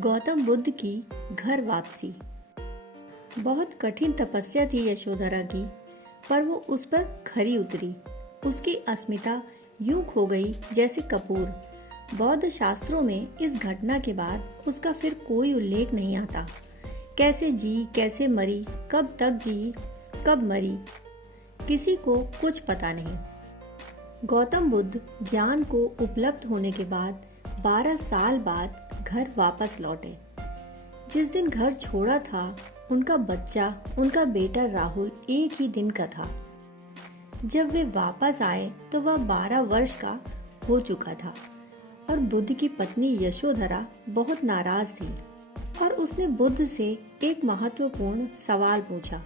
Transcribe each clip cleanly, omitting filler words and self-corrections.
गौतम बुद्ध की घर वापसी। बहुत कठिन तपस्या थी यशोधरा की, पर वो उस पर खरी उतरी। उसकी अस्मिता यूं खो गई जैसे कपूर। बौद्ध शास्त्रों में इस घटना के बाद उसका फिर कोई उल्लेख नहीं आता। कैसे जी, कैसे मरी, कब तक जी, कब मरी, किसी को कुछ पता नहीं। गौतम बुद्ध ज्ञान को उपलब्ध होने के बाद 12 साल बाद घर वापस लौटे। जिस दिन घर छोड़ा था, उनका बच्चा, उनका बेटा राहुल एक ही दिन का था। जब वे वापस आए तो वह 12 वर्ष का हो चुका था और बुद्ध की पत्नी यशोधरा बहुत नाराज थी और उसने बुद्ध से एक महत्वपूर्ण सवाल पूछा।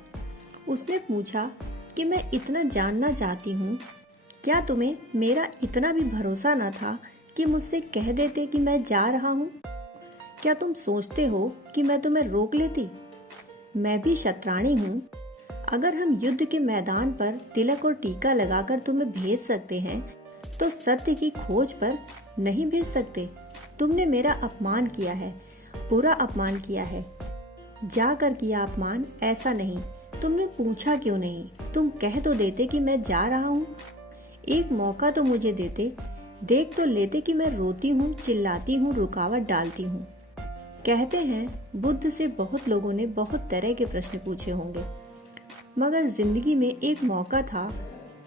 उसने पूछा कि मैं इतना जानना चाहती हूँ, क्या तुम्हें मेरा इतना भी भरोसा न था कि मुझसे कह देते कि मैं जा रहा हूँ? क्या तुम सोचते हो कि मैं तुम्हें रोक लेती? मैं भी शतरानी हूँ। अगर हम युद्ध के मैदान पर तिलक और टीका लगाकर तुम्हें भेज सकते हैं, तो सत्य की खोज पर नहीं भेज सकते। तुमने मेरा अपमान किया है, बुरा अपमान किया है। जाकर किया अपमान, ऐसा नहीं। तुमने पूछा क्यों नहीं? तुम कह तो देते कि मैं जा रहा हूँ। एक मौका तो मुझे देते, देख तो लेते कि मैं रोती हूँ, चिल्लाती हूँ, रुकावट डालती हूँ। कहते हैं बुद्ध से बहुत लोगों ने बहुत तरह के प्रश्न पूछे होंगे, मगर जिंदगी में एक मौका था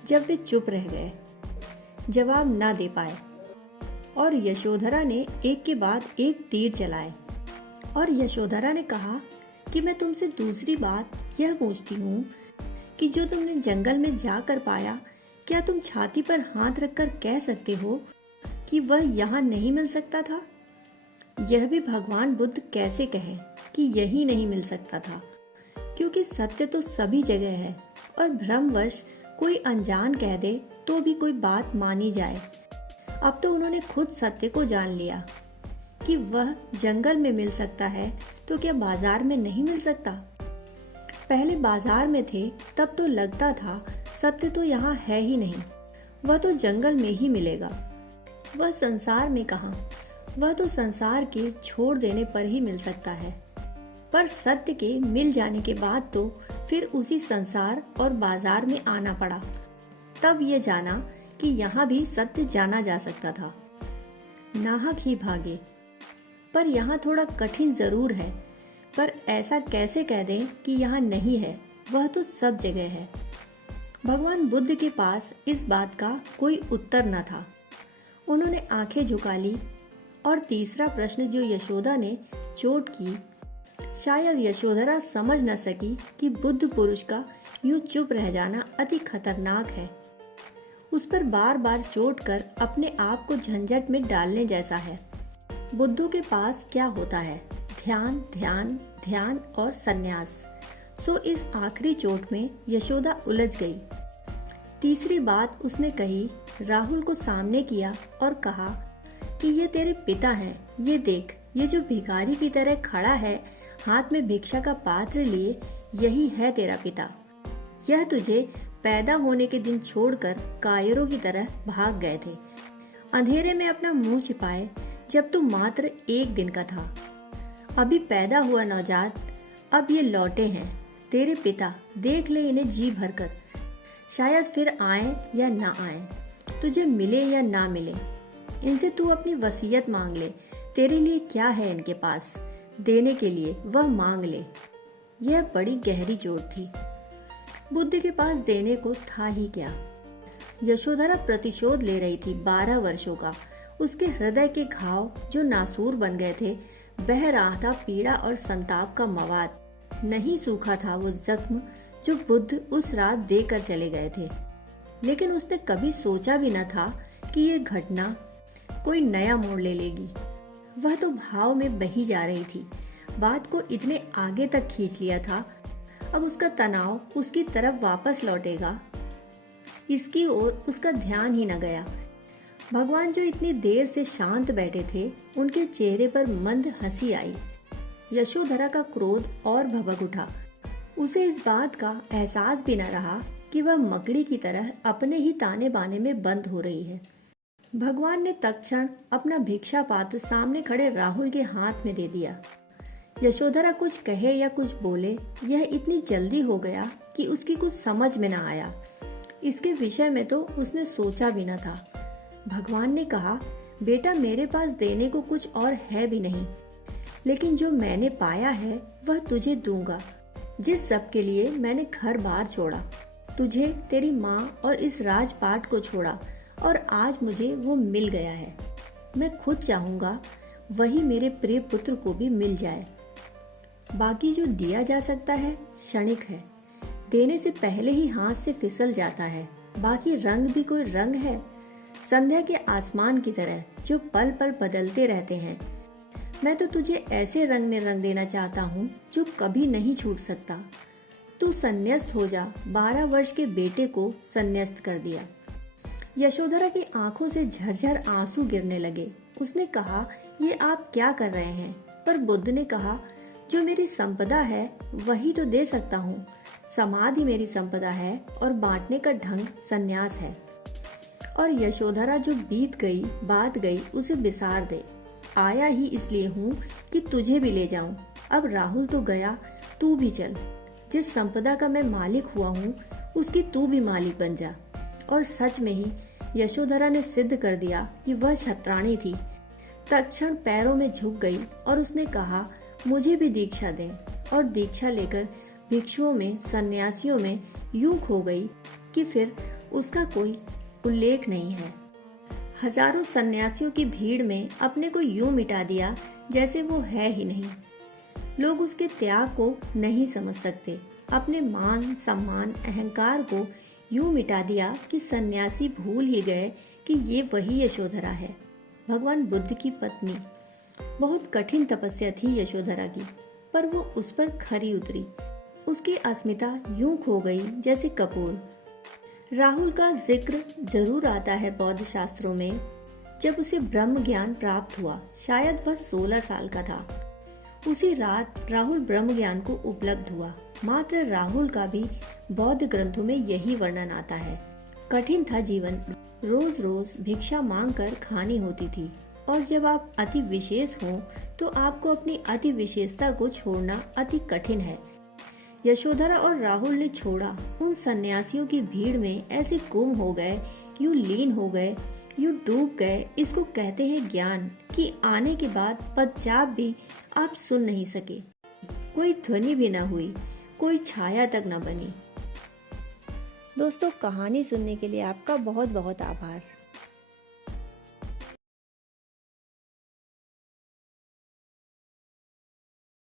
जब वे चुप रह गए, जवाब ना दे पाए। और यशोधरा ने एक के बाद एक तीर चलाए। और यशोधरा ने कहा कि मैं तुमसे दूसरी बात यह पूछती हूँ कि जो तुमने जंगल में जाकर पाया, क्या तुम छाती पर हाथ रखकर कह सकते हो कि वह यहाँ नहीं मिल सकता था? यह भी भगवान बुद्ध कैसे कहे कि यही नहीं मिल सकता था, क्योंकि सत्य तो सभी जगह है और भ्रमवश कोई अनजान कह दे तो भी कोई बात मानी जाए। अब तो उन्होंने खुद सत्य को जान लिया कि वह जंगल में मिल सकता है, तो क्या बाजार में नहीं मिल सकता? पहले बाजार में थे तब तो लगता था सत्य तो यहाँ है ही नहीं, वह तो जंगल में ही मिलेगा। वह संसार में कहाँ, वह तो संसार के छोड़ देने पर ही मिल सकता है। पर सत्य के मिल जाने के बाद तो फिर उसी संसार और बाजार में आना पड़ा। तब ये जाना कि यहाँ भी सत्य जाना जा सकता था। नाहक ही भागे। पर यहाँ थोड़ा कठिन जरूर है, पर ऐसा कैसे कह दें कि यहाँ नहीं है? वह तो सब जगह है। भगवान बुद्ध के पास इस बात का कोई उत्तर न था। उन्होंने आंखें झुका ली। और तीसरा प्रश्न जो यशोदा ने चोट की, शायद यशोधरा समझ न सकी कि बुद्ध पुरुष का यूं चुप रह जाना अति खतरनाक है। उस पर बार बार चोट कर अपने आप को झंझट में डालने जैसा है। बुद्धों के पास क्या होता है? ध्यान, ध्यान, ध्यान और संन्यास। सो इस आखिरी चोट में यशोदा उलझ गई। तीसरी बात उसने कही, राहुल को सामने किया और कहा कि ये तेरे पिता हैं। ये देख, ये जो भिखारी की तरह खड़ा है, हाथ में भिक्षा का पात्र लिए, यही है तेरा पिता। यह तुझे पैदा होने के दिन छोड़कर कायरों की तरह भाग गए थे, अंधेरे में अपना मुंह छिपाए, जब तू मात्र 1 दिन का था। अभी पैदा हुआ नवजात, अब ये लौटे हैं तेरे पिता। देख ले इन्हें जी भरकर, शायद फिर आए या ना आए, तुझे मिले या ना मिले। इनसे तू अपनी वसीयत मांग ले। तेरे लिए क्या है इनके पास देने के लिए, वह मांग ले। यह बड़ी गहरी चोट थी। बुद्ध के पास देने को था ही क्या? यशोधरा प्रतिशोध ले रही थी 12 वर्षों का। उसके हृदय के घाव जो नासूर बन गए थे, बह रहा था पीड़ा और संताप का मवाद। नहीं सूखा था वो जख्म जो बुद्ध उस रात देकर चले गए थे। लेकिन उसने कभी सोचा भी न था कि ये घटना कोई नया मोड़ ले लेगी। वह तो भाव में बही जा रही थी। बात को इतने आगे तक खींच लिया था। अब उसका तनाव उसकी तरफ वापस लौटेगा, इसकी ओर उसका ध्यान ही न गया। भगवान जो इतनी देर से शांत बैठे थे, उनके चेहरे पर मंद हंसी आई। यशोधरा का क्रोध और भभक उठा। उसे इस बात का एहसास भी न रहा कि वह मकड़ी की तरह अपने ही ताने बाने में बंद हो रही है। भगवान ने तत्क्षण अपना भिक्षा पात्र सामने खड़े राहुल के हाथ में दे दिया। यशोधरा कुछ कहे या कुछ बोले, यह इतनी जल्दी हो गया कि उसकी कुछ समझ में न आया। इसके विषय में तो उसने सोचा भी न था। भगवान ने कहा, बेटा मेरे पास देने को कुछ और है भी नहीं, लेकिन जो मैंने पाया है वह तुझे दूंगा। जिस सब के लिए मैंने घर बार छोड़ा, तुझे, तेरी माँ और इस राजपाट को छोड़ा, और आज मुझे वो मिल गया है। मैं खुद चाहूंगा वही मेरे प्रिय पुत्र को भी मिल जाए। बाकी जो दिया जा सकता है क्षणिक है, देने से पहले ही हाथ से फिसल जाता है। बाकी रंग भी कोई रंग है, संध्या के आसमान की तरह जो पल पल बदलते रहते हैं। मैं तो तुझे ऐसे रंग में रंग देना चाहता हूँ जो कभी नहीं छूट सकता। तू संन्यस्त हो जा। 12 वर्ष के बेटे को संन्यस्त कर दिया। यशोधरा की आंखों से झरझर आंसू गिरने लगे। उसने कहा, ये आप क्या कर रहे हैं? पर बुद्ध ने कहा, जो मेरी संपदा है वही तो दे सकता हूँ। समाधि मेरी संपदा है और बांटने का ढंग संन्यास है। और यशोधरा जो बीत गई बात गई उसे बिसार दे। आया ही इसलिए हूँ कि तुझे भी ले जाऊं। अब राहुल तो गया, तू भी चल। जिस संपदा का मैं मालिक हुआ हूँ उसकी तू भी मालिक बन जा। और सच में ही यशोधरा ने सिद्ध कर दिया कि वह क्षत्राणी थी। तत्क्षण पैरों में झुक गई और उसने कहा, मुझे भी दीक्षा दें। और दीक्षा लेकर भिक्षुओं में, सन्यासियों में यूं खो गई कि फिर उसका कोई उल्लेख नहीं है। हजारों सन्यासियों की भीड़ में अपने को यूं मिटा दिया जैसे वो है ही नहीं। लोग उसके त्याग को नहीं समझ सकते। अपने मान, सम्मान, अहंकार को यूं मिटा दिया कि सन्यासी भूल ही गए कि ये वही यशोधरा है, भगवान बुद्ध की पत्नी। बहुत कठिन तपस्या थी यशोधरा की, पर वो उस पर खरी उतरी। उसकी अस्मिता यूं खो गई जैसे कपूर। राहुल का जिक्र जरूर आता है बौद्ध शास्त्रों में। जब उसे ब्रह्म ज्ञान प्राप्त हुआ, शायद वह 16 साल का था, उसी रात राहुल ब्रह्म ज्ञान को उपलब्ध हुआ। मात्र राहुल का भी बौद्ध ग्रंथों में यही वर्णन आता है। कठिन था जीवन, रोज रोज भिक्षा मांग कर खानी होती थी। और जब आप अति विशेष हो तो आपको अपनी अति विशेषता को छोड़ना अति कठिन है। यशोधरा और राहुल ने छोड़ा। उन सन्यासियों की भीड़ में ऐसे गुम हो गए, यूं लीन हो गए, यूं डूब गए। इसको कहते हैं ज्ञान, कि आने के बाद पदचाप भी आप सुन नहीं सके, कोई ध्वनि भी न हुई, कोई छाया तक न बनी। दोस्तों, कहानी सुनने के लिए आपका बहुत बहुत आभार।